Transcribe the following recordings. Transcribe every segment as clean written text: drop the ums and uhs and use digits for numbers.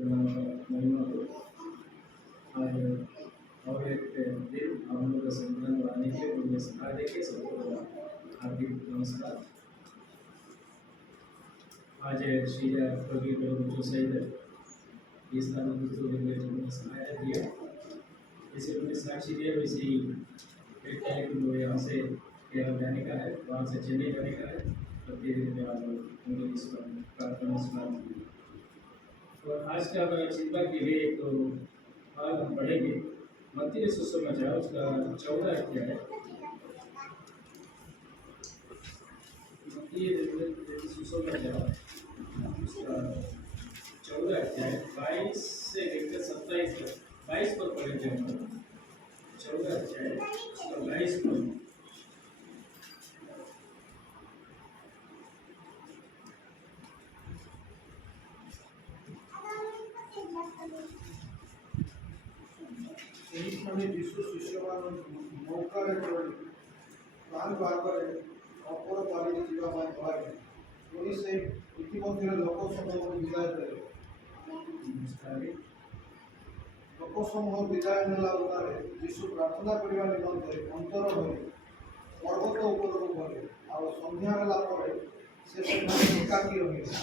महिमा को और एक दिन हम लोग का सम्मान बढ़ाने के लिए सिखा देंगे। सबको हार्दिक नमस्कार। आज श्री प्रवीण जो सहित इस स्थान में सहायता दिया, जैसे उन्होंने साक्षी दिया वैसे ही एक कार्यक्रम यहाँ से केरल जाने का है, वहाँ से चेन्नई जाने का है। तो प्रार्थना और आज का चिंता के लिए तो आज हम पढ़ेंगे मत्ती सुसमाचार उसका 14 अध्याय है। मत्ती सुसमाचार उसका 14 अध्याय 22 से लेकर 27 तक 22 पर पढ़ेंगे हम। 14 अध्याय उसका 22 पर जीशु शिष्यमान नौकारे चढ़ी प्लान भागरे अपर पारी जीवा ପାଇଁ କହିଲେ ପୁଣି ସେ ଇତିମଧ୍ୟରେ ଲୋକସମୂହକୁ ବିଦାୟ ଦେଲେ। ଲୋକସମୂହ ବିଦାୟ ନେଲା ପରେ ଯୀଶୁ ପ୍ରାର୍ଥନା କରିବା ନିମନ୍ତେ ଅନ୍ତର ହୋଇ ପର୍ବତ ଉପରକୁ ଗଲେ। ଆଉ ସନ୍ଧ୍ୟା ହେଲା ପରେ ସେ ସେଠାରେ ଏକାକୀ ରହିଲେ।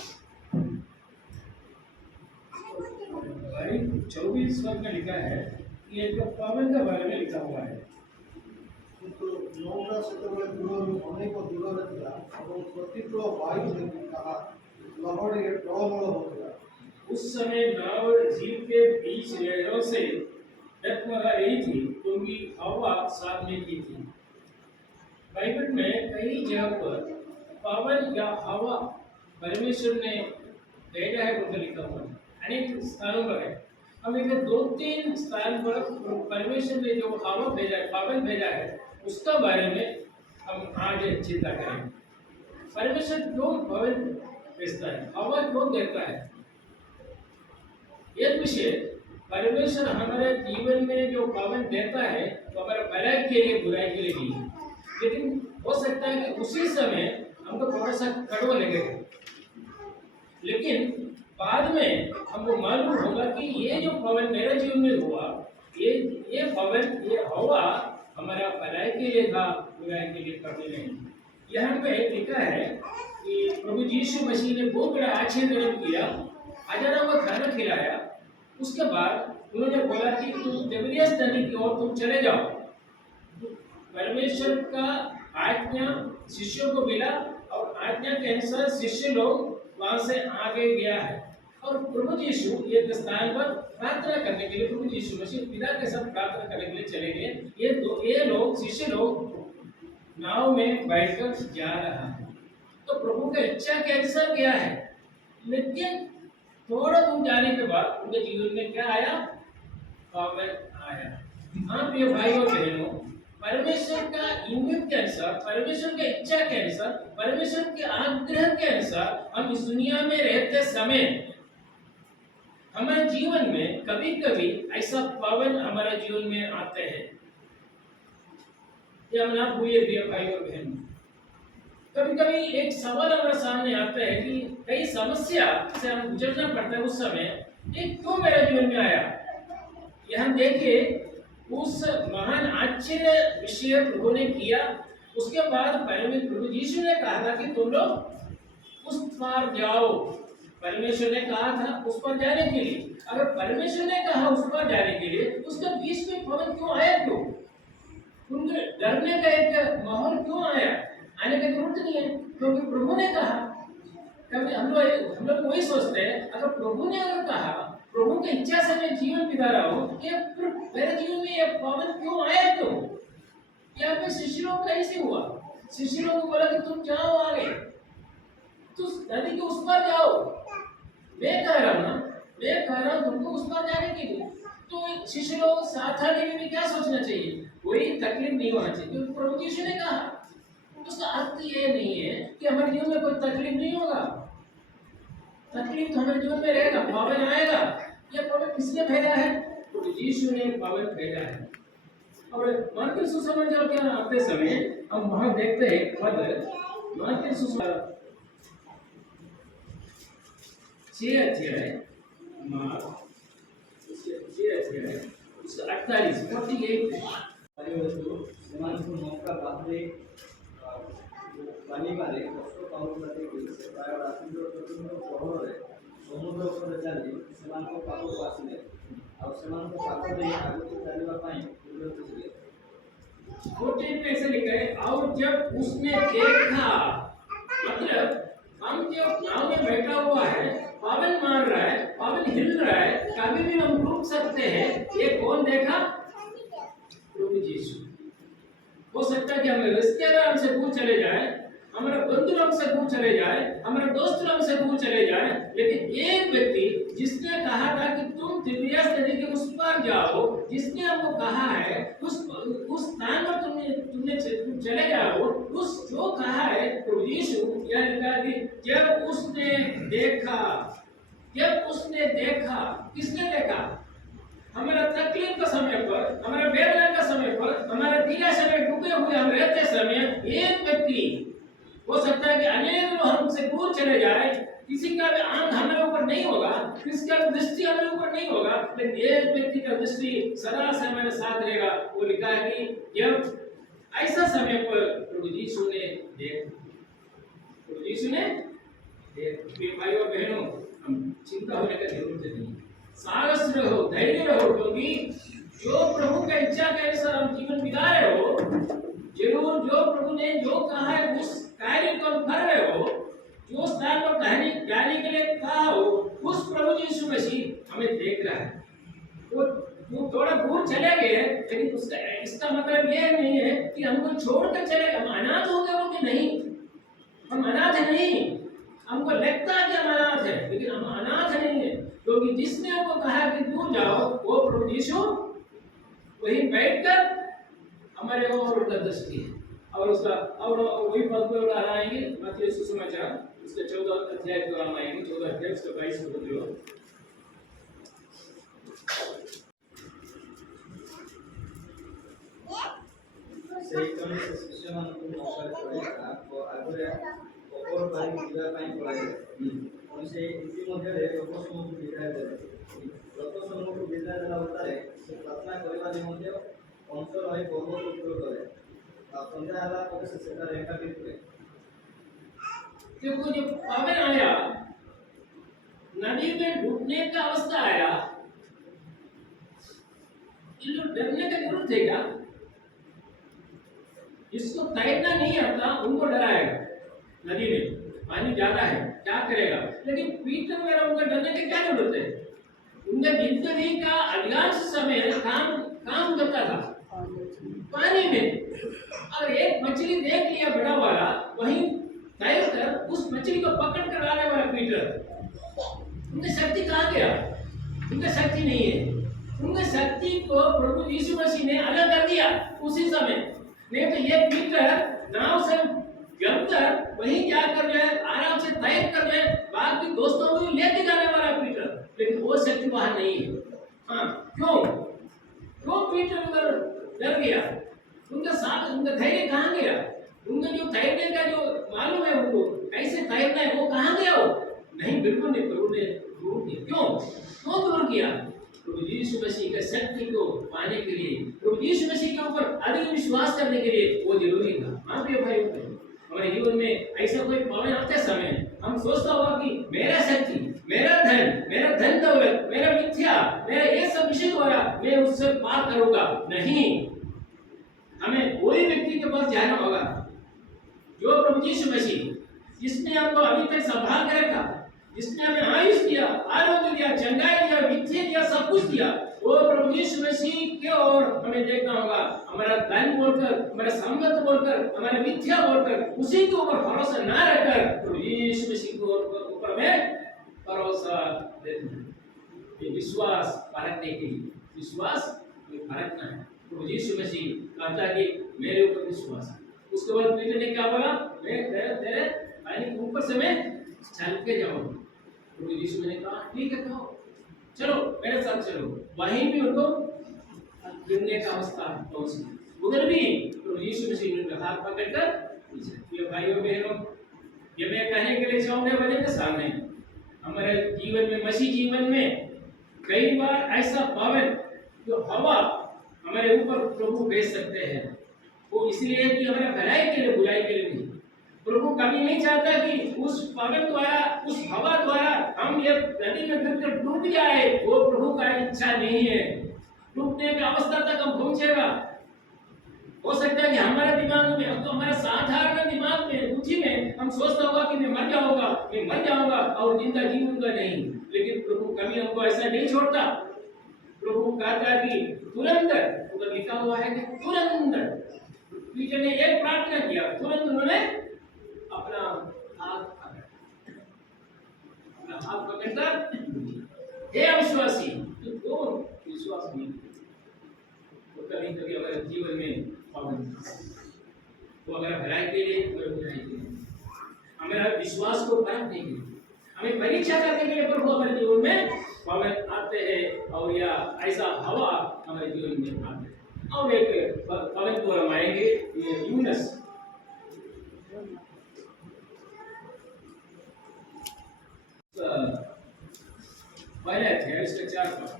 24 में लिखा है कि एक पवन के बारे में लिखा हुआ है, किंतु नौका सेतबेले दूरରୁ ଅନେକ ଦୂରରେ ଥିଲା ଏବଂ ପ୍ରତିକୂଳ ବାୟୁ ଦେଖି ତାହା ଲହଡ଼ିରେ ଟଳମଳ ହେଉଥିଲା। उस समय नाव झील के बीच लहरों से डगमगा रही थी क्योंकि हवा साथ में की थी। बाइबल में कई जगह पर पवन या हवा परमेश्वर ने भेजा है उनको लिखा हुआ है, अनेक स्थानों पर है। हम एक 2-3 स्थान पर परमेश्वर ने जो हवा भेजा है, पवन भेजा है, उसका बारे में हम आज चिंता करेंगे। परमेश्वर क्यों पवन भेजता है, हवा क्यों देता है? एक विषय, परमेश्वर हमारे जीवन में जो पवन देता है तो हमारे भलाई के लिए, बुराई के लिए नहीं है। लेकिन हो सकता है कि उसी समय हमको थोड़ा सा कड़वा लगेगा, लेकिन बाद में हमको मालूम होगा कि ये जो पवन मेरे जीवन में हुआ, ये पवन, ये हवा हमारा भलाई के लिए था, बुराई के लिए कभी नहीं। यहाँ पे लिखा है कि प्रभु यीशु मसीह ने बहुत बड़ा आश्चर्य किया, हजारों को खाना खिलाया। उसके बाद उन्होंने बोला कि तुम तिबिरियस नदी की ओर तुम चले जाओ। परमेश्वर का आज्ञा शिष्यों को मिला और आज्ञा के अनुसार शिष्य लोग वहां से आगे गया है। और प्रभु यीशु एक स्थान पर प्रार्थना करने के लिए, प्रभु यीशु मसीह पिता के साथ प्रार्थना करने के लिए चले गए। ये लोग शिष्य लोग नाव में बैठकर जा रहा है। तो प्रभु का इच्छा के अनुसार गया है, लेकिन थोड़ा दूर जाने के बाद उनके जीवन में क्या आया? पवन आया। हाँ प्रिय भाई और बहनों, परमेश्वर का इंगित के अनुसार, परमेश्वर के इच्छा के अनुसार, परमेश्वर के आग्रह के अनुसार हम इस दुनिया में रहते समय हमारे जीवन में कभी कभी ऐसा पवन हमारे जीवन में आते हैं। ये हम ना भूलिए प्रिय भाई और बहनों, कभी कभी एक सवाल हमारे सामने आता है कि कई समस्या से हम गुजरना पड़ता है। उस समय ये क्यों मेरे जीवन में आया? यहाँ देखिए, उस महान आश्चर्य विषय प्रभु ने किया। उसके बाद प्रभु यीशु ने कहा था कि तुम लोग उस पार जाओ। परमेश्वर ने कहा था उस पर जाने के लिए। अगर परमेश्वर ने कहा उस पर जाने के लिए, उसके बीच में पवन क्यों आया? क्यों उनके डरने का एक माहौल क्यों आया? आने की जरूरत नहीं है, क्योंकि प्रभु ने कहा। कभी हम लोग वही सोचते हैं, अगर प्रभु ने अगर कहा, प्रभु की इच्छा से मैं जीवन बिता रहा हूँ, ये मेरे जीवन में ये पवन क्यों आया? क्यों? यहाँ पे शिष्य लोग का ऐसे हुआ। शिष्य लोग को बोला कि तुम जाओ आगे, तुम नदी के उस पार जाओ। मैं कह रहा हूँ ना, मैं कह रहा हूँ तुमको उस पार जाने के लिए। तो शिष्य लोग साथ आने में क्या सोचना चाहिए? कोई तकलीफ नहीं होना चाहिए, क्योंकि प्रभु यीशु ने कहा। उसका अर्थ ये नहीं है कि हमारे जीवन में कोई तकलीफ नहीं होगा। तकलीफ तो हमारे जीवन में रहेगा, पवन आएगा। ये पवन किसने भेजा है? तो यीशु ने पवन भेजा है। और मत्ती सुसमाचार के आते समय हम वहां देखते हैं पद मत्ती सुसमाचार 6 अध्याय ସେମାନଙ୍କୁ ମୌକା ବାହାରେ ପାଣିବାରେ କଷ୍ଟ ପାଉଥିବା ଦେଖି ସେ ପ୍ରାୟ ରାତ୍ରିର ଚତୁର୍ଥ ପ୍ରହରରେ ସମୁଦ୍ର ଉପରେ ଚାଲି ସେମାନଙ୍କ ପାଖକୁ ଆସିଲେ ଆଉ ସେମାନଙ୍କ ପାଖ ଦେଇ ଆଗକୁ ଚାଲିବା ପାଇଁ ବିରତ ଥିଲେ। 14 में ऐसे लिखा है और जब उसने देखा, मतलब हम जब नाव में बैठा हुआ है, पवन मार रहा है, पवन हिल रहा है, कभी भी हम डूब सकते हैं। ये कौन देखा? प्रभु यीशु। हो सकता है कि हमें रिश्तेदार हमसे दूर चले जाए, हमारे बंधु हमसे दूर चले जाए, हमारे दोस्त हमसे दूर चले जाए, लेकिन एक व्यक्ति जिसने कहा था कि तुम तिबिरियास नदी के उस पार जाओ, जिसने हमको कहा है उस स्थान पर तुम चले जाओ, उस जो कहा है प्रभु यीशु, यह लिखा कि जब उसने देखा, किसने देखा? हमारा तकलीफ का समय पर, हमारा वेदना का समय पर, हमारा निराशा में डूबे हुए हम रहते समय एक व्यक्ति, हो सकता है कि अनेक लोग हमसे दूर चले जाए, किसी का भी आंख हमारे ऊपर नहीं होगा, किसी का दृष्टि हमारे ऊपर नहीं होगा, लेकिन एक व्यक्ति का दृष्टि सदा से हमारे साथ रहेगा। वो लिखा है कि जब ऐसा समय पर प्रभु यीशु ने देखा, भाइयों और बहनों, हम चिंता होने का जरूरत नहीं, साहस रहो, धैर्य रहो, क्योंकि जो प्रभु का इच्छा के अनुसार हम जीवन बिता रहे हो, जरूर जो प्रभु ने जो कहा है उस कार्य को हम कर रहे हो, जो स्थान पर जाने के लिए कहा हो, उस प्रभु यीशु मसीह हमें देख रहा है। वो थोड़ा दूर चले गए, लेकिन इसका मतलब ये नहीं है कि हमको छोड़कर चले, हम अनाथ हो गए, बोलते नहीं, हम अनाथ नहीं। हमको लगता है कि हम अनाथ है, लेकिन हम अनाथ नहीं है, क्योंकि जिसने हमको कहा कि दूर जाओ, वो प्रभु यीशु वहीं बैठकर हमारे ओर उनका दृष्टि है। और उसका और वही पद को आएंगे मत्ती सुसमाचार उसके 14 अध्याय को हम आएंगे, 14 अध्याय उसका 22 पद को। ସେହି ଜଣେ ସେ ଶିଷ୍ୟମାନଙ୍କୁ ମୌକା କରି ତାଙ୍କ ଆଗରେ ଅପର ପାରିକୁ ଯିବା ପାଇଁ ପଳାଇଲେ। ପୁଣି ସେହି ଇତିମଧ୍ୟରେ ଲୋକ ସମୂହକୁ ବିଦାୟ ଦେଲେ। ଲୋକ ସମୂହକୁ ବିଦାୟ ଦେଲା ଅବସ୍ଥାରେ ସେ ପ୍ରାର୍ଥନା କରିବା ନିମନ୍ତେ ଅଞ୍ଚଳ ହୋଇ ପର୍ବତ ଉପରକୁ ଗଲେ। ଆଉ ସନ୍ଧ୍ୟା ହେଲା ପରେ ସେ ସେଠାରେ ଏକାଠି ଥିଲେ। देखो जब पवन आया, नदी में डूबने का अवस्था आया, इन लोग डरने का जरूरत है क्या? जिसको तैरना नहीं आता उनको डराएगा, नदी में पानी ज्यादा है क्या करेगा? लेकिन पीटर वगैरह उनका डरने की क्या जरूरत है? उनका जिंदगी का अधिकांश समय काम करता था पानी में। अगर एक मछली देख लिया बड़ा वाला, वहीं तैरकर उस मछली को पकड़ कर लाने वाला पीटर, उनकी शक्ति कहाँ गया? उनकी शक्ति नहीं है। उनकी शक्ति को प्रभु यीशु मसीह ने अलग कर दिया उसी समय। नहीं तो ये पीटर नाव से जमकर वहीं जाकर जो है आराम से तैर कर जो है बाकी दोस्तों को लेके जाने वाला पीटर, लेकिन वो शक्ति वहां नहीं है। हाँ, क्यों पीटर उधर डर गया? उनका साथ, उनका धैर्य कहाँ गया? उनका जो तैरने का जो मालूम है उनको कैसे तैरना है, वो कहाँ गया? वो नहीं, बिल्कुल नहीं। प्रभु ने दूर किया। क्यों दूर किया? प्रभु यीशु मसीह की शक्ति को पाने के लिए, प्रभु यीशु मसीह के ऊपर अधिक विश्वास करने के लिए वो जरूरी था। हाँ प्रिय भाई, हमारे जीवन में ऐसा कोई पवन आते समय हम सोचता होगा कि मेरा शक्ति, मेरा धन दौलत, मेरा मिथ्या, मेरा ये सब विषय द्वारा मैं उससे पार करूंगा। नहीं, हमें वही व्यक्ति के पास जाना होगा जो प्रभु यीशु मसीह, जिसने हमको अभी तक संभाल कर रखा, जिसने हमें आयुष दिया, आरोग्य दिया, चंगाई दिया, विद्या दिया, सब कुछ दिया। वो प्रभु यीशु मसीह के ओर हमें देखना होगा। हमारा धन बोलकर, हमारा संपत्ति बोलकर, हमारा विद्या बोलकर उसी के ऊपर भरोसा ना रखकर प्रभु यीशु मसीह के ऊपर में भरोसा देना। ये विश्वास परखने के लिए, विश्वास परखना है। प्रभु यीशु मसीह कहता है कि मेरे ऊपर विश्वास है। उसके बाद पीटर ने क्या बोला? मैं तेरे पानी के ऊपर से मैं चल के जाऊंगा। प्रभु यीशु ने कहा ठीक है, कहो चलो मेरे साथ चलो। वहीं भी उनको गिरने का अवस्था पहुंची। उधर भी प्रभु यीशु मसीह ने हाथ पकड़कर ये भाइयों बहनों, ये मैं कहने के लिए चाहूंगा वजह के सामने हमारे जीवन में, मसीह जीवन में कई बार ऐसा पावन जो हवा हमारे ऊपर प्रभु भेज सकते हैं, वो इसलिए कि हमारे भलाई के लिए, बुराई के लिए नहीं। प्रभु कभी नहीं चाहता कि उस पावन द्वारा, उस हवा द्वारा हम ये नदी में गिरकर डूब जाए। वो प्रभु का इच्छा नहीं है। डूबने की अवस्था तक हम पहुंचेगा। हो सकता है कि हमारे दिमाग में, अब तो हमारा साधारण दिमाग में, बुद्धि में हम सोचता होगा कि मैं मर जाऊंगा और जिंदा जीऊंगा नहीं। लेकिन प्रभु कभी हमको ऐसा नहीं छोड़ता। प्रभु कहता है कि तुरंत, उधर लिखा हुआ है कि तुरंत पीटर ने एक प्रार्थना किया, तुरंत उन्होंने अपना हाथ पकड़कर, हे अविश्वासी, तू कौन विश्वास नहीं। तो कभी कभी हमारे जीवन में पावन, वो हमारा भलाई के लिए, हमारे बुराई के लिए, हमारा विश्वास को परखने के लिए, हमें परीक्षा करने के लिए प्रभु हमारे जीवन में पावन आते हैं। और या ऐसा हवा हमारे जीवन में आते हैं। अब एक पावन को हम आएंगे, यूनस। पहले थे इसके 4 पद।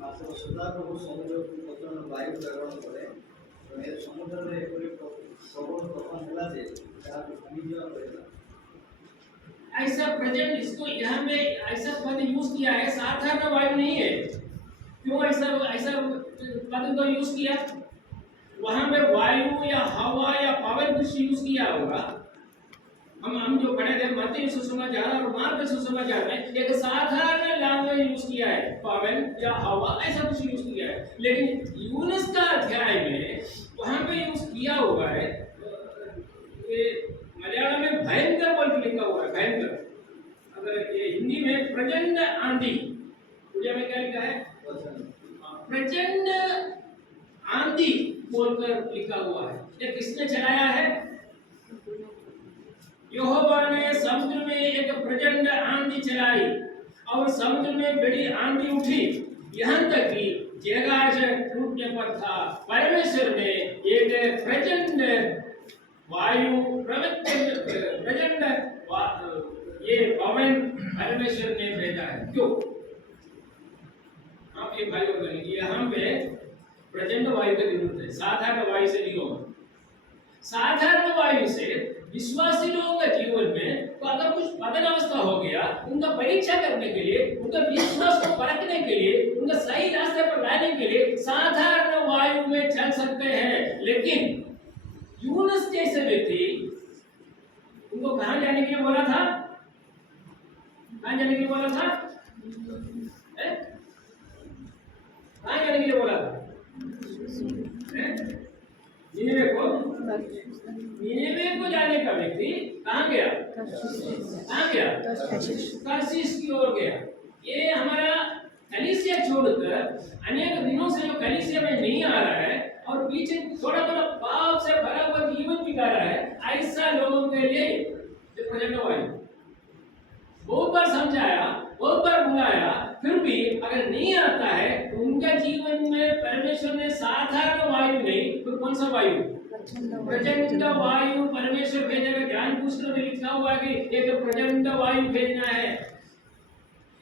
ମାତ୍ର ସଦାପ୍ରଭୁ ସମୁଦ୍ରକୁ ପ୍ରଚଣ୍ଡ ବାୟୁ ପ୍ରେରଣ କଲେ। ଏ ସମୁଦ୍ରରେ ଏପରି ପ୍ରବଳ ତୋଫାନ ହେଲା ଯେ ତାହାକୁ ଭାଙ୍ଗିଯିବା ପଡ଼ିଲା। ऐसा प्रेजेंट, इसको यहाँ में ऐसा पद यूज किया है, साधारण वायु नहीं है। क्यों ऐसा पद को यूज किया? वहां में वायु या हवा या पावन कुछ यूज किया होगा। हम जो पढ़े थे मत्ती सुसमाचार और मार्क सुसमाचार में एक साधारण लैंग्वेज यूज किया है, पावन या हवा, ऐसा कुछ यूज किया है। लेकिन यूनुस का अध्याय में वहां पे यूज किया हुआ है, ये मलयालम में भयंकर बोल के लिखा हुआ है, भयंकर। अगर ये हिंदी में प्रचंड आंधी, उड़िया में क्या लिखा है? प्रचंड आंधी बोलकर लिखा हुआ है। ये किसने चलाया है? यहोवा ने समुद्र में एक प्रचंड आंधी चलाई और समुद्र में बड़ी आंधी उठी, यहाँ तक कि जहाज टूटने पर था। परमेश्वर ने एक प्रचंड वायु, प्रचंड ये पवन परमेश्वर ने भेजा है। क्यों? आप ये भाई बोलेंगे यहाँ पे प्रचंड वायु की जरूरत है, साधारण वायु से नहीं होगा। साधारण वायु से विश्वासी लोगों के जीवन में तो अगर कुछ पतन अवस्था हो गया, उनका परीक्षा करने के लिए, उनका विश्वास को परखने के लिए, उनका सही रास्ते पर लाने के लिए साधारण वायु में चल सकते हैं। लेकिन यूनुस जैसे व्यक्ति, उनको कहां जाने के लिए बोला था? कहां जाने के लिए बोला था? कहां जाने के लिए बोला था? निनेवे को जाने का व्यक्ति कहां गया? तरसीस की ओर गया। ये हमारा कलीसिया छोड़कर अनेक दिनों से जो कलीसिया में नहीं आ रहा है और पीछे थोड़ा पाप से भरा हुआ जीवन बिता रहा है, ऐसा लोगों के लिए प्रचंड वायु बहुत बार समझाया, बहुत बार बुलाया, फिर भी अगर नहीं आता है तो उनका जीवन में परमेश्वर ने साधारण वायु नहीं तो कौन सा वायु? प्रचंड वायु परमेश्वर भेजेगा। ज्ञानपुस्तक में लिखा हुआ है कि एक प्रचंड वायु भेजना है।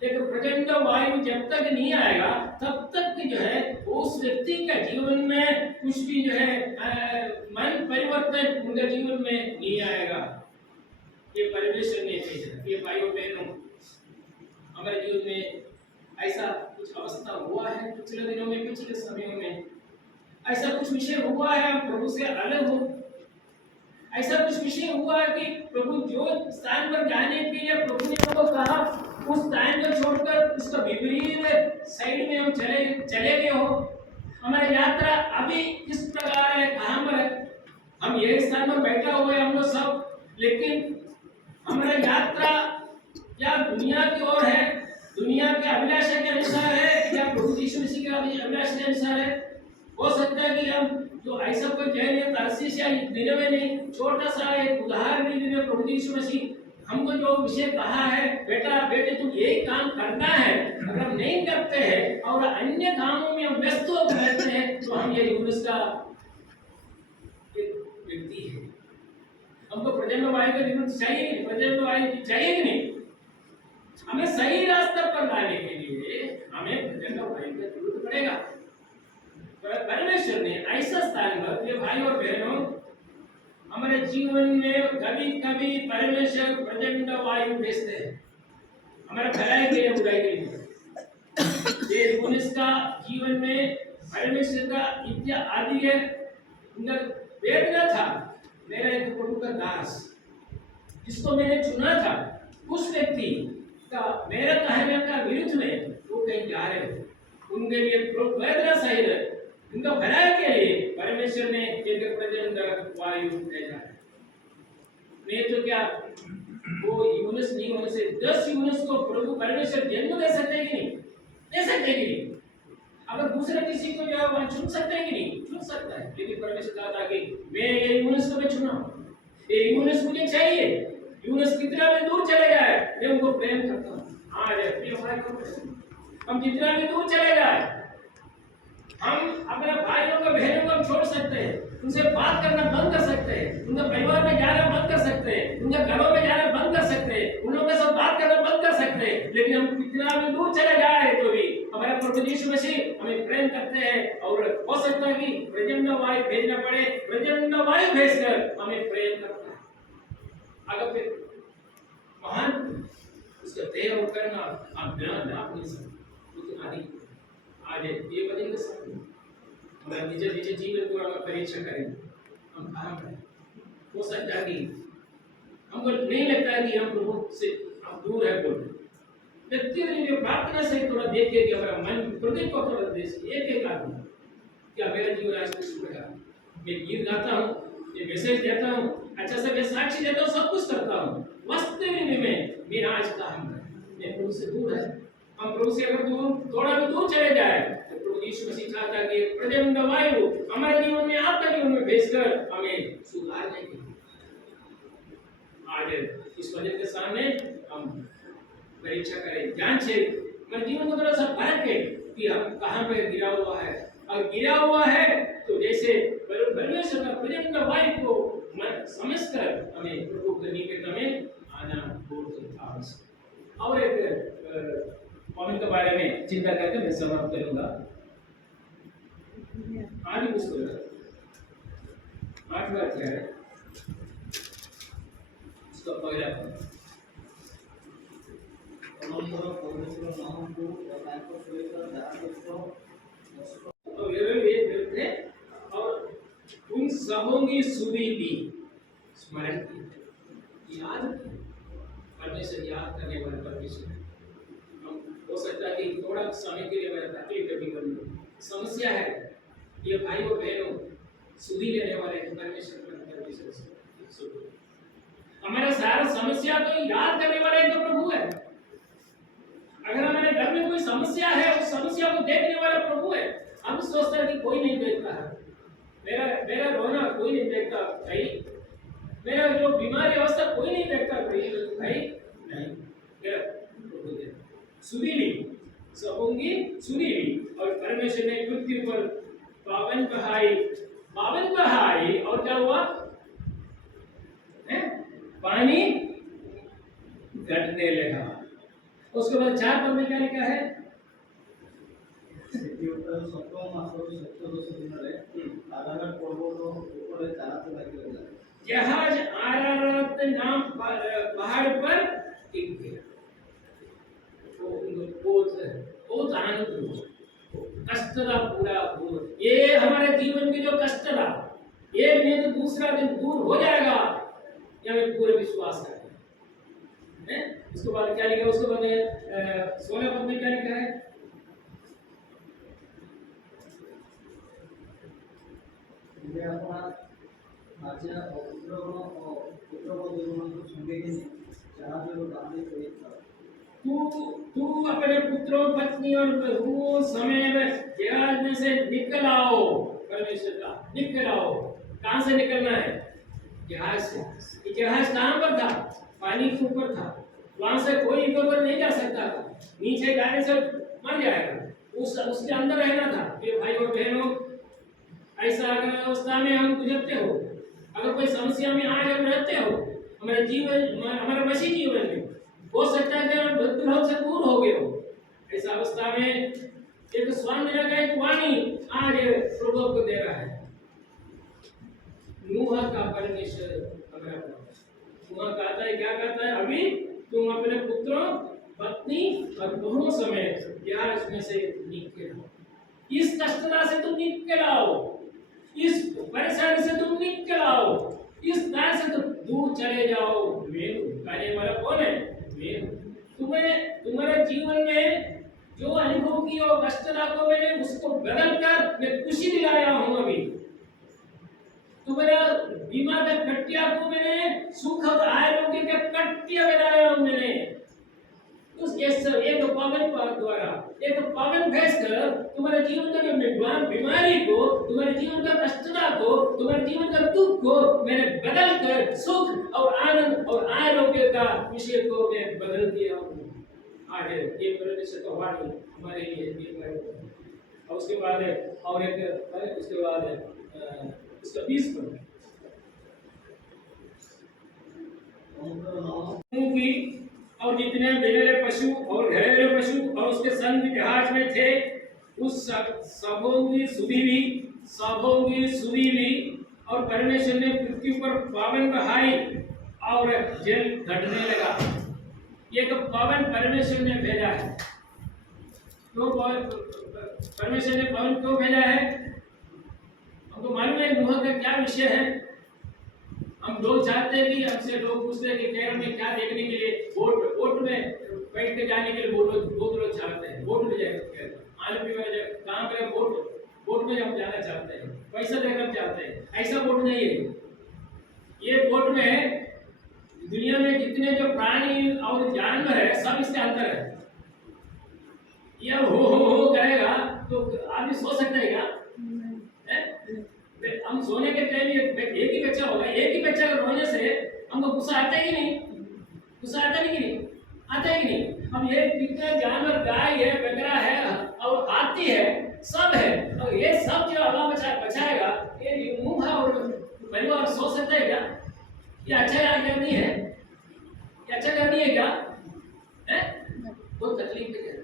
एक प्रचंड वायु जब तक नहीं आएगा तब तक जो है उस व्यक्ति का जीवन में कुछ भी जो है मन परिवर्तन उनके जीवन में नहीं आएगा। ये परमेश्वर ने भेजा। ये भाइयों बहनों, हमारे जीवन में ऐसा कुछ अवस्था हुआ है पिछले दिनों में, पिछले समयों में ऐसा कुछ विषय हुआ है, हम प्रभु से अलग हो। ऐसा कुछ विषय हुआ है कि प्रभु जो स्थान पर जाने के लिए प्रभु ने हमको कहा, उस स्थान को छोड़कर उसका विपरीत साइड में हम चले गए हो। हमारी यात्रा अभी किस प्रकार है, कहाँ पर है? हम ये स्थान पर बैठा हुए हम लोग सब, लेकिन हमारा यात्रा या दुनिया की ओर है, दुनिया के अभिलाषा के अनुसार है या प्रभु यीशु मसीह के अभिलाषा के अनुसार है? हो सकता है कि हम जो ऐसा कोई कह रहे तरसीस या निनवे नहीं, छोटा सा एक उदाहरण भी प्रभु यीशु मसीह हमको जो विषय कहा है, बेटा बेटे तुम यही काम करना है, अगर हम नहीं करते हैं और अन्य कामों में हम व्यस्त होकर रहते हैं तो हम ये यूनुस का एक व्यक्ति है। हमको प्रजनन वायु का जरूरत चाहिए नहीं, प्रजनन वायु चाहिए कि नहीं? हमें सही रास्ते पर लाने के लिए हमें प्रजनन वायु का जरूरत पड़ेगा। परमेश्वर ने ऐसा स्थान पर, ये भाई और बहनों, हमारे जीवन में कभी कभी परमेश्वर प्रचंड वायु भेजते हैं हमारे भलाई के लिए, बुराई के लिए। ये यूनुस का जीवन में परमेश्वर का इच्छा आदि है, उनका वेदना था, मेरा एक प्रभु का दास जिसको मैंने चुना था, उस व्यक्ति का मेरा कहने का विरुद्ध में वो कहीं जा रहे हो, उनके लिए वेदना सही है, उनका भलाई के लिए परमेश्वर ने एक प्रचंड वायु भेजा है। नहीं तो क्या वो यूनुस नहीं होने से 10 यूनुस को प्रभु परमेश्वर जन्म दे सकते हैं कि नहीं? दे सकते हैं कि नहीं? अगर दूसरे किसी को जो है चुन सकते हैं कि नहीं? चुन सकता है, लेकिन परमेश्वर कहा था कि मैं ये यूनुस को मैं चुना, ये यूनुस मुझे चाहिए। यूनुस कितना भी दूर चले जाए मैं उनको प्रेम करता हूँ। हम जितना भी दूर चले जाए, हम अपने भाइयों को बहनों को छोड़ सकते हैं, उनसे बात करना बंद कर सकते हैं, उनके परिवार में जाना बंद कर सकते हैं, उनके घरों में जाना बंद कर सकते हैं, उन लोगों के साथ बात करना बंद कर सकते हैं, लेकिन हम कितना भी दूर चले जाए तो भी हमारा प्रभु यीशु मसीह हमें प्रेम करते हैं। और हो सकता है कि प्रचंड वायु भेजना पड़े, प्रचंड वायु भेजकर हमें प्रेम करता है। अगर फिर महान उसका देह और करना आप ध्यान नहीं सकते। आज ये बदल सकते हैं, हमारे निज निज जीवन को हम परीक्षा करें, हम कहाँ पर हो सकता है कि हमको नहीं लगता है कि हम प्रभु से हम दूर है। बोल व्यक्तिगत प्रार्थना से थोड़ा देखिए कि हमारा मन हृदय को थोड़ा देखिए, एक आदमी क्या मेरा जीवन आज कुछ लगा, मैं गीत गाता हूँ, मैं मैसेज देता हूँ, अच्छा से मैं साक्षी देता हूँ, सब कुछ करता हूँ, वास्तविक में मेरा आज कहाँ है, मैं प्रभु से दूर है। हम प्रभु से अगर दूर थोड़ा भी दूर चले जाए तो प्रभु यीशु मसीह चाहता है कि प्रचंड वायु हमारे जीवन में, आपके जीवन में भेजकर हमें सुधारने के लिए। आज इस वजह के सामने हम परीक्षा करें, जांचे हमारे जीवन को थोड़ा सा परख के कि हम कहाँ पे गिरा हुआ है। और गिरा हुआ है तो जैसे परमेश्वर का प्रचंड वायु को समझकर हमें प्रभु के निकट में आना बहुत आवश्यक। और एक कॉमेंट के बारे में चिंता करके मैं समाप्त करूंगा। आगे पुस्तक 8वां अध्याय उसका पहला पद। और उन सबों की सुधि भी स्मरण की, याद की, परमेश्वर याद करने वाले परमेश्वर। हो सकता है कि थोड़ा समय के लिए मेरा तकलीफ कभी कभी समस्या है, ये भाई और बहनों सुधी लेने वाले परमेश्वर से हमारा सारा समस्या को याद करने वाला एक तो प्रभु है। अगर हमारे घर में कोई समस्या है, उस समस्या को देखने वाला प्रभु है। हम सोचते हैं कि कोई नहीं देखता है, मेरा रोना कोई नहीं देखता भाई, मेरा जो बीमारी अवस्था कोई नहीं देखता भाई नहीं, मेरा प्रभु देखता। सुरीली सबोंगी सुरीली, और परमेश्वर ने पृथ्वी पर पावन बहाई, और क्या हुआ है? पानी घटने लगा। उसके बाद 4 पद में क्या लिखा है? जहाज आरारत नाम पहाड़ पर टिक गया। बहुत आनंद हुआ, कष्ट था पूरा दूर। ये हमारे जीवन के जो कष्ट था, एक नहीं तो दूसरा दिन दूर हो जाएगा, ये हमें पूरे विश्वास करते हैं। उसके बाद क्या लिखा? उसके बाद 16 पद में क्या लिखा है? तू अपने पुत्रों पत्नी और बहुओं समेत जहाज में से निकल आओ। परमेश्वर का निकल आओ, कहां से निकलना है? जहाज से। ये जहाज कहां पर था? पानी के ऊपर था, वहां से कोई इधर उधर नहीं जा सकता था, नीचे जाने से मर जाएगा, उसके अंदर रहना था। कि भाई और बहनों, ऐसा अगर अवस्था में हम गुजरते हो, अगर कोई समस्या में आज हम रहते हो, हमारे जीवन, हमारे मसीह जीवन में हो सकता है कि हम भक्ति से दूर हो गए हो, ऐसा अवस्था में एक स्वामी का एक वाणी आज प्रभु को दे रहा है। नूह का परमेश्वर हमारा नूह कहता है, क्या कहता है, अभी तुम अपने पुत्रों, पत्नी और बहुओं समेत यहाँ इसमें से निकल आओ, इस कष्टता से तुम निकल आओ, इस परेशानी से तुम निकल आओ, इस दार से तुम दूर चले जाओ। मैं कहने वाला कौन है? मैं। तुम्हारे जीवन में जो अनुभव की और कष्टता को मैंने उसको बदल कर मैं खुशी दिलाया हूँ। अभी तुम्हारा बीमा का कटिया को मैंने सुख और आरोग्य का कटिया बनाया हूँ मैंने। उस एक पावन पाठ द्वारा, एक पावन भैंस कर तुम्हारे जीवन का बीमारी को, तुम्हारे जीवन का कष्टता को, तुम्हारे जीवन का दुख को मैंने बदल कर सुख और आनंद और आरोग्य का विषय को मैं बदल दिया हूँ। आज ये परमेश्वर का वाणी हमारे लिए। और उसके बाद है और एक, उसके बाद है उसका 20 पर और जितने बेले पशु और घरेलू पशु और उसके संग जहाज में थे, उस सबों की सुधी ली और परमेश्वर ने पृथ्वी पर पावन बहाई और जल घटने लगा। ये तो पावन परमेश्वर ने भेजा है। तो परमेश्वर ने पावन क्यों भेजा है? हमको मालूम है नूह का क्या विषय है। हम लोग चाहते हैं कि हमसे लोग पूछते हैं कि केरल में क्या देखने के लिए, बोट में बैठ के जाने के लिए बहुत लोग चाहते हैं। बोट में जाए कहाँ पे बोट में हम जाना चाहते हैं, पैसा देकर चाहते हैं। ऐसा बोट नहीं है। ये बोट में दुनिया में जितने जो प्राणी और जानवर है सब इसके अंदर है। यह हो करेगा तो आदमी सो सकता है क्या? हम सोने के टाइम एक ही बच्चा होगा, एक ही बच्चा का रोने से हमको गुस्सा आता है कि नहीं? गुस्सा आता है कि नहीं? आता है कि नहीं? हम ये कितने जानवर, गाय है, बकरा है और हाथी है, सब है, और ये सब जो अल्लाह बचाएगा, ये मुंह और परिवार सो सकता है क्या? ये अच्छा या नहीं है? ये अच्छा करनी है क्या? बहुत तकलीफ है,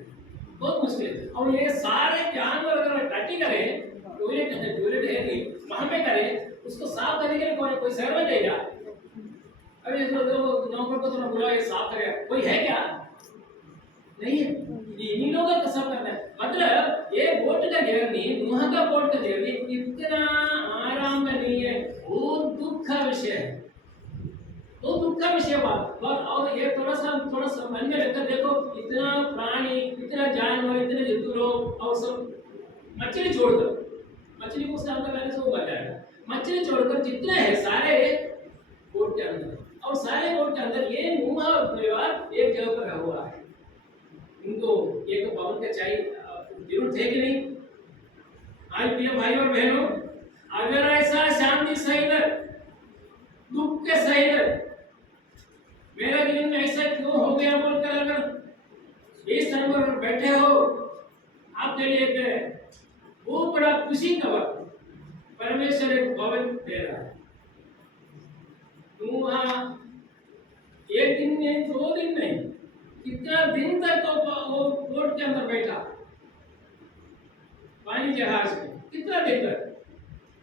बहुत मुश्किल है। और ये सारे जानवर अगर टट्टी करें, टॉयलेट है नहीं, वहां पे करें, उसको साफ करने के लिए कोई सर्वर देगा? अभी नौकर को तो बुलाओ ये साफ करे, कोई है क्या? नहीं है। इन्हीं लोगों का सब करना है। मतलब ये बोट का जर्नी, नूह का बोट का जर्नी इतना आराम का नहीं है, वो दुख का विषय है, वो दुख का विषय बात। और ये थोड़ा सा मन में रखकर देखो, इतना प्राणी, इतना जानवर, इतने जंतु लोग, और सब मछली छोड़कर, मछली को उसके अंदर लाने से वो मर जाएगा। मछली छोड़कर जितने हैं सारे बोट के अंदर, और सारे बोट के अंदर ये नूह और परिवार एक जगह पर रहा हुआ है। इनको एक पावन का चाहिए जरूरत है कि नहीं? आज प्रिय भाई और बहनों, अगर ऐसा शांति सहित, दुख के सहित मेरा जीवन में ऐसा क्यों हो गया बोलकर अगर इस तरह पर बैठे हो, आपके लिए बहुत बड़ा खुशी का वक्त परमेश्वर एक भवन दे रहा है। वहां एक दिन नहीं, 2 दिन नहीं, कितना दिन तक वो बोट के अंदर बैठा, पानी जहाज में, कितना दिन तक?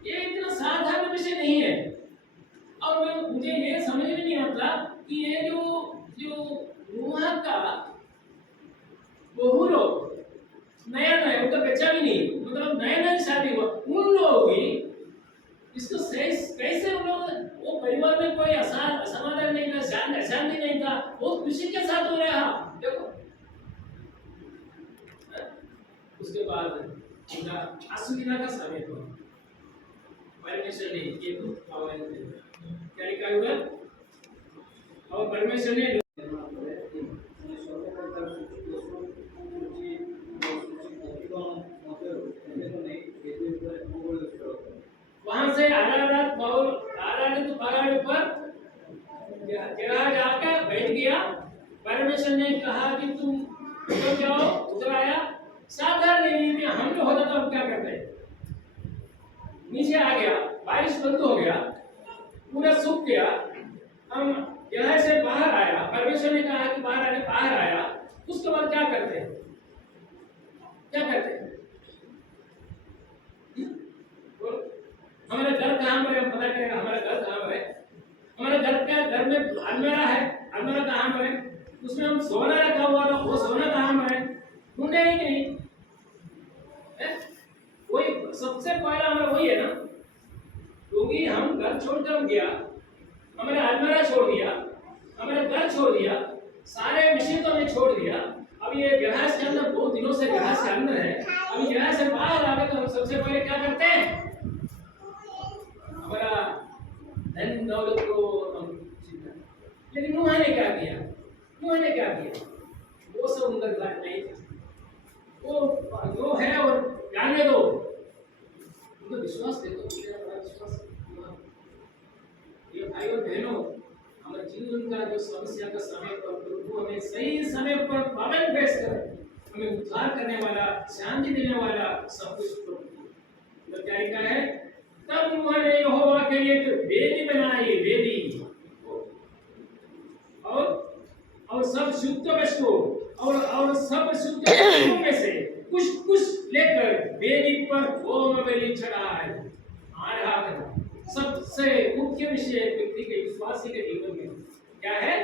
ये इतना साधारण विषय नहीं है। और मुझे ये समझ में नहीं आता कि ये जो नूह का बहु लोग नया उनका बच्चा भी नहीं, मतलब नया शादी हुआ, उन लोग भी इसको कैसे उन लोग, वो परिवार में कोई असमाधान नहीं था, शांति नहीं था, वो खुशी के साथ हो रहा। देखो उसके बाद उनका असुविधा का समय हुआ, परमेश्वर ने ये तो क्या लिखा हुआ, और परमेश्वर ने वहां से आराधित पर जहाज आकर नीचे आ गया, बारिश बंद हो गया, पूरा सूख गया, हम यहाँ से बाहर आया, परमेश्वर ने कहा कि बाहर आया, उसके बाद क्या करते हैं? क्या करते हैं? हमारा घर कहाँ पर है? हम पता करेंगे हमारा घर कहाँ पर है। हमारे घर में अलमीरा है, अलमीरा कहाँ पर है? उसमें हम सोना रखा हुआ था, वो सोना कहाँ पर है? ढूंढे ही नहीं। वही सबसे पहला हमारा वही है ना, क्योंकि हम घर छोड़कर गया, हमारे अलमीरा छोड़ दिया, हमारे घर छोड़ दिया, सारे विषय तो हमने छोड़ दिया। अब ये गैस के अंदर बहुत दिनों से गैस के अंदर है, अभी गैस से बाहर आ गए तो हम सबसे पहले क्या करते हैं? हमारा धन दौलत को हम चिंता। लेकिन नूह ने क्या किया? नूह ने क्या किया? वो सब उनका बात नहीं था, वो जो है और जाने दो, उनको विश्वास दे दो, मेरा बड़ा विश्वास है। ये भाई और बहनों, हमारे जीवन का जो समस्या का समय पर प्रभु हमें सही समय पर पावन भेज कर हमें उद्धार करने वाला, शांति देने वाला सब कुछ प्रभु क्या लिखा है? तब उन्होंने यहोवा के लिए एक वेदी बनाई, वेदी, और सब शुद्ध वस्तु और सब शुद्ध वस्तुओं में से कुछ लेकर वेदी पर होम बलि चढ़ाए। आराधना सबसे मुख्य विषय व्यक्ति के, विश्वासी के जीवन में क्या है?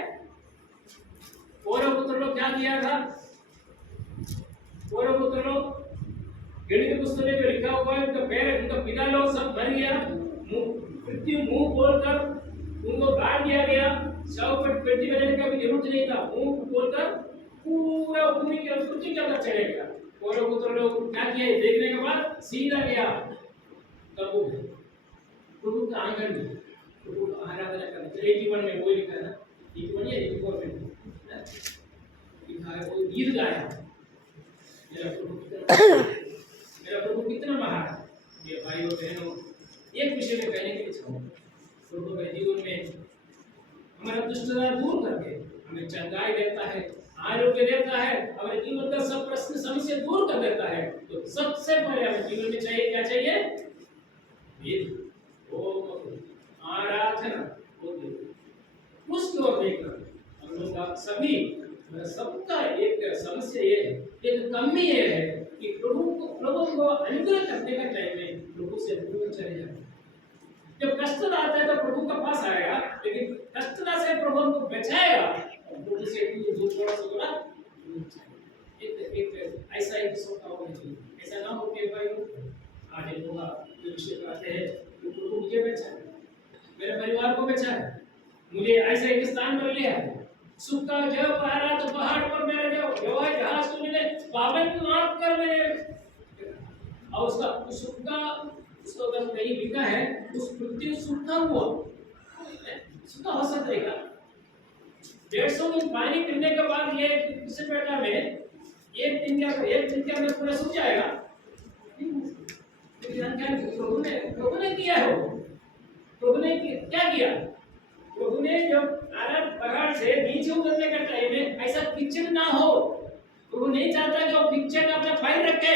पुत्र लोग क्या किया था? पुत्र लोग गणित पुस्तक में जो लिखा हुआ है, उनका पिता लोग सब मर गया, मृत्यु मुंह बोलकर उनको गाड़ दिया गया, शव पर पेटी बनाने का भी जरूरत नहीं था, मुंह बोलकर पूरा भूमि के कुछ के अंदर चले गया। पुत्र लोग क्या किया? देखने के बाद सीधा गया तबू में, प्रभु का आंगन में, प्रभु का आराधना करना। 81 में वो लिखा है ना, 81 या 84 में लिखा है, वो गीत गाया, मेरा प्रभु कितना महान है। ये भाई और बहनों, एक विषय में कहने के लिए चाहूँगा, प्रभु के जीवन में हमारा दुष्टता दूर करके हमें चंगाई देता है, आरोग्य देता है, हमारे जीवन का सब प्रश्न समस्या दूर कर देता है। तो सबसे पहले हमें जीवन में चाहिए, क्या चाहिए? वेद, आराधना, उसकी ओर देखकर हम लोग का सभी सबका एक समस्या ये है, एक कमी ये है कि प्रभु को अनुग्रह करने का टाइम में प्रभु से दूर चले जाते। जब कष्ट आता है तो प्रभु के पास आएगा, लेकिन कष्टता से प्रभु हमको बचाएगा, प्रभु से दूर थोड़ा सा बोला एक ऐसा एक सोचा होना चाहिए। ऐसा ना हो कि भाई आज लोग जो विषय कहते हैं तो प्रभु मुझे बचाए, मेरे परिवार को बचाए, मुझे ऐसा एक स्थान पर लिया है, सुख का जब आ रहा तो पहाड़ पर मेरे जो है जहाज को मैंने पावन माफ कर मेरे, और उसका सुख का उसको अगर कहीं लिखा है उस पृथ्वी सूखा हुआ, सूखा हो सकता है। 150 दिन पानी पीने के बाद ये किसी पेटा में एक दिन के अंदर पूरा सूख जाएगा। प्रभु ने किया है, प्रभु ने क्या किया? प्रभु ने जब अरब पहाड़ से नीचे उतरने का टाइम में ऐसा पिक्चर ना हो, प्रभु नहीं चाहता कि वो पिक्चर में अपना फाइल रखे,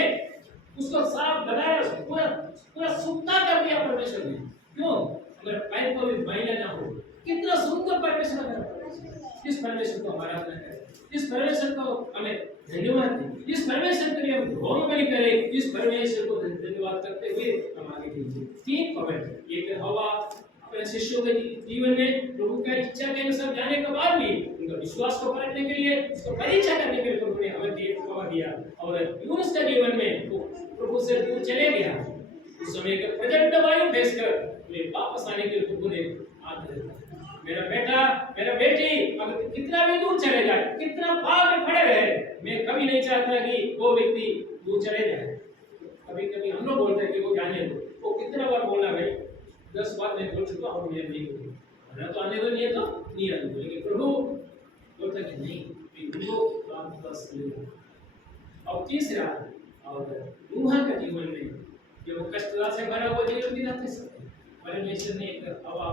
उसको साफ बनाया, पूरा सूखा कर दिया परमेश्वर ने। क्यों? हमारे पैर को भी मैला ना हो। कितना सुंदर परमेश्वर है। इस परमेश्वर को हमारा आराधना करें, इस परमेश्वर को हमें धन्यवाद दें, इस परमेश्वर के लिए हम होम बलि करें, इस परमेश्वर को धन्यवाद करते हुए हम आगे बढ़ेंगे। 3 पॉइंट, एक हवा अपने शिष्यों के जीवन में प्रभु का इच्छा के अनुसार जाने के बाद भी उनका विश्वास को परखने के लिए, उसको परीक्षा करने के लिए प्रभु ने हमें दिया। और यूनुस के जीवन में वो प्रभु से दूर चले गया, उस समय का प्रचंड वायु भेजकर उन्हें वापस आने के लिए प्रभु ने आज्ञा दी। मेरा बेटा, मेरा बेटी अगर कितना भी दूर चले जाए, कितना पाप में पड़े रहे, मैं कभी नहीं चाहता कि वो व्यक्ति दूर चले जाए। कभी कभी हम लोग बोलते हैं कि वो जाने दो, वो कितना बार बोलना भाई, 10 बार मैं बोल चुका हूँ, मैं नहीं बोलूँगा, तो आने दो, नहीं है तो नहीं आने दो। लेकिन प्रभु बोलता कि नहीं, उनको वापस ले जाओ। और तीसरा, और नूह का जीवन में जो कष्टता से भरा हुआ जीवन भी रहते सकते, परमेश्वर ने एक हवा,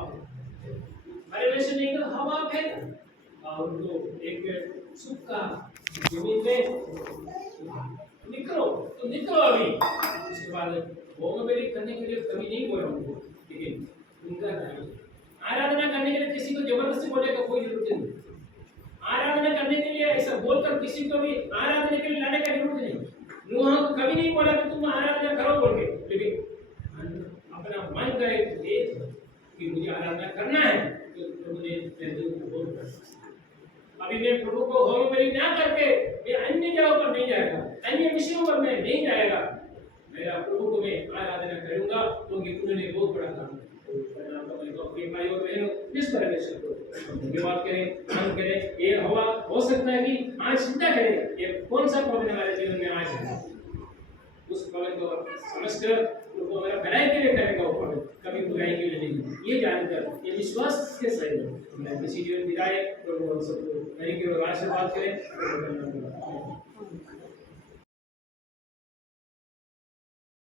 परमेश्वर ने एक हवा फेंका और उनको एक सूखा जमीन में निकलो, तो निकलो अभी, बाद होम मेरी करने के लिए कभी नहीं बोला उनको, लेकिन उनका नहीं। आराधना करने के लिए किसी को जबरदस्ती बोलने का कोई जरूरत नहीं। आराधना करने के लिए ऐसा बोलकर किसी को भी आराधना के लिए लाने का जरूरत नहीं। नूह को कभी नहीं बोला कि तुम आराधना करो बोल के, लेकिन अपना मन करे कि मुझे आराधना करना है तो प्रभु ने प्रभु को बोल दिया। अभी मैं प्रभु को होम मेरी ना करके ये अन्य जगह पर नहीं जाएगा, अन्य विषयों पर मैं नहीं जाएगा, मेरा प्रभु को मैं आराधना करूंगा क्योंकि उन्होंने बहुत बड़ा काम किया। भाई और बहनों, इस परमेश्वर को धन्यवाद करें, ध्यान करें। ये हवा हो सकता है कि आज चिंता करें ये कौन सा पवन हमारे जीवन में आज है, उस पवन को समझकर प्रभु हमारा भलाई के लिए करेगा, वो पवन कभी बुराई के लिए नहीं। ये जानकर, ये विश्वास के सहित मैं किसी जीवन दिलाए प्रभु हम सबको आशीर्वाद करें।